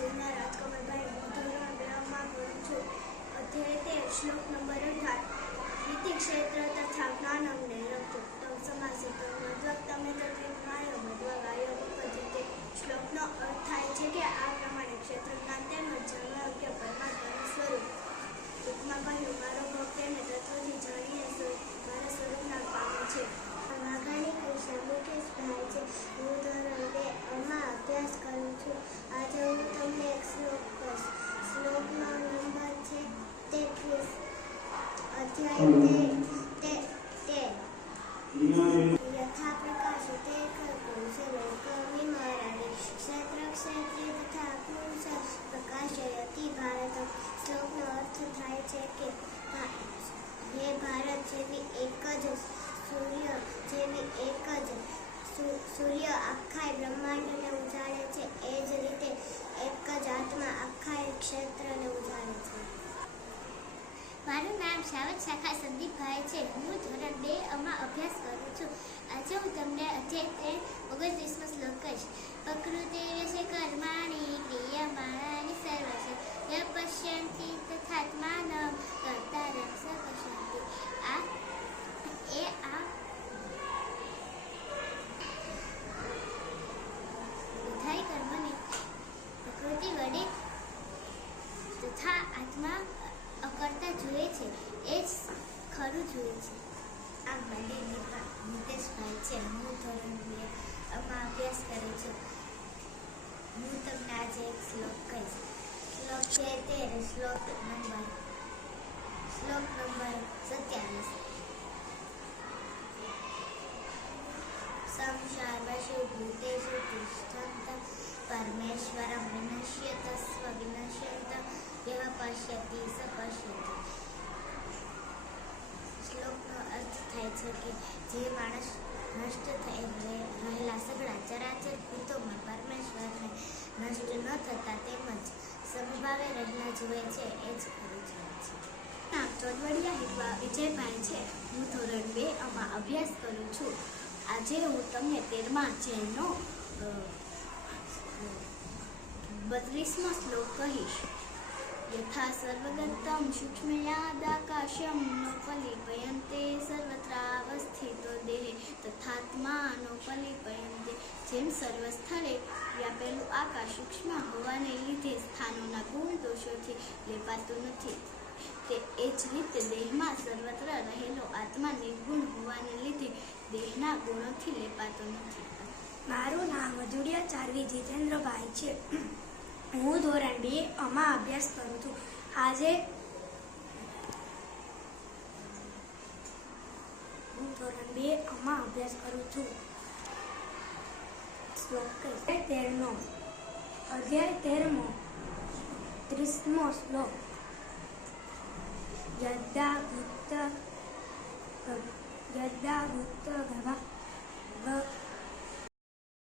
જીવના રાજકમલભાઈ ધોરણ બેમાં ભણું છું અત્યારે તે શ્લોક નંબર અઢાર નીતિ ક્ષેત્ર તથા જ્ઞાનમને અમને તમ સમાસિતો મધ્વક તમે તત્વિમાયો મધ્વ ગાયો ઉપજતે શ્લોકનો અર્થ થાય છે કે આ પ્રમાણે ક્ષેત્ર જ્ઞાન તેમજ જન્મયોગ્ય પરમાત્માનું સ્વરૂપ ટૂંકમાં કહ્યું મારો ભક્ત તેને તત્વથી જાણીને સ્વ- મારા સ્વરૂપના પામે છે વાઘાણી કૃષ્ણ મુકેશભાઈ છે હું ધોરણ બે આમાં અભ્યાસ કરું છું આજે હું તમને એક શ્લોક કહીશ શ્લોકનો નંબર છે તેત્રીસ અધ્યાય તે તે યથા પ્રકાશ તે કલ્પુષ વિમરાણી ક્ષેત્ર ક્ષેત્રે તથા પુરુષ પ્રકાશયતિ ભારત શ્લોકનો અર્થ થાય છે કે ભા- હે ભારત જેવી એક જ સૂર્ય એક જ સૂ- સૂર્ય આખાય બ્રહ્માંડને ઉજાડે છે એ જ રીતે એક જ આત્મા આખાય ક્ષેત્રને ઉજાડે છે મારું નામ સાવત શાખા સંદીપભાઈ છે. હું ધોરણ બે માં અભ્યાસ કરું છું. આજે હું તમને અધ્યાય ઓગણત્રીસમો શ્લોક કહીશ. પ્રકૃતિ વિશે કર્માણી ક્રિયમાણાની છે ય પશ્યંતિ તથાત્માન કરતા સ પશ્યંતિ. આ એ આ બધાય કર્મને પ્રકૃતિ વડે તથા આત્મા અકર્તા જોઈએ છે. એ જ ખરું જોઈએ છે. આ મને નિતેશભાઈ છે. હું ધોરણ બે આમાં અભ્યાસ કરું છું. હું તમને આજે એક શ્લોક કહીશ. શ્લોક છે તે શ્લોક નંબર શ્લોક નંબર સત્યાવીસ. સંસારવશુ ભૂતેષુ પશ્યતિ સ શ્લોકનો અર્થ થાય છે કે જે માણસ નષ્ટ થઈ રહેલા સગળા ચરાચર ભૂતોમાં પરમેશ્વરને નષ્ટ ન થતા તેમજ સમભાવે રહેલા જુએ છે એ જ ખરું છે નામ ચોડવડિયા હિરવા વિજયભાઈ છે હું ધોરણ બે આમાં અભ્યાસ કરું છું આજે હું તમને તેરમા જૈનનો બત્રીસમો શ્લોક કહીશ યથા સર્વગતમ સૂક્ષ્મયાદાકાશમ નો પલિપયંતે સર્વત્રાવસ્થિતો દેહે તથાત્માનો પલિપયંતે જેમ સર્વ સ્થળે વ્યાપેલું આકાશ સૂક્ષ્મ હોવાને લીધે સ્થાનોના ગુણ દોષોથી લેપાતું નથી તે એ જ રીતે દેહમાં સર્વત્ર રહેલો આત્મા નિર્ગુણ હોવાને લીધે દેહના ગુણોથી લેપાતો નથી મારું નામ મધુડિયા ચારવી જીતેન્દ્રભાઈ છે। હું ધોરણ બે આમાં અભ્યાસ કરું છું. આજે હું ધોરણ બે આમાં અભ્યાસ કરું છું. શ્લોક તેરનો અધ્યાય તેરમો, ત્રીસમો શ્લોક. યદ્દા ભૂત